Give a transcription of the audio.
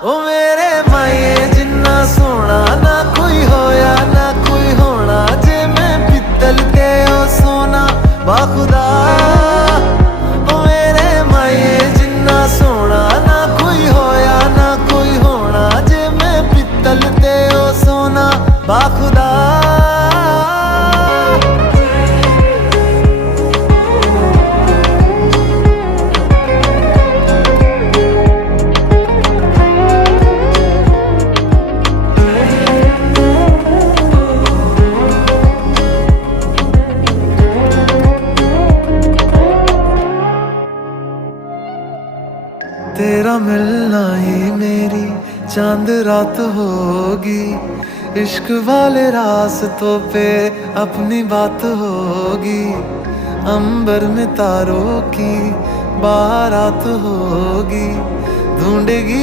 ओ मेरे माए जिन्ना सोना ना कोई होया ना कोई होना, जे मैं पित्तल ते ओ सोना बाखुदा। ओ मेरे माए जिन्ना सोना ना कोई होया ना कोई होना, जे मैं पित्तल ते ओ सोना बाखुदा। तेरा मिलना ही मेरी चांद रात होगी, इश्क वाले रास्तों पे अपनी बात होगी। अंबर में तारों की बारात होगी, ढूंढेगी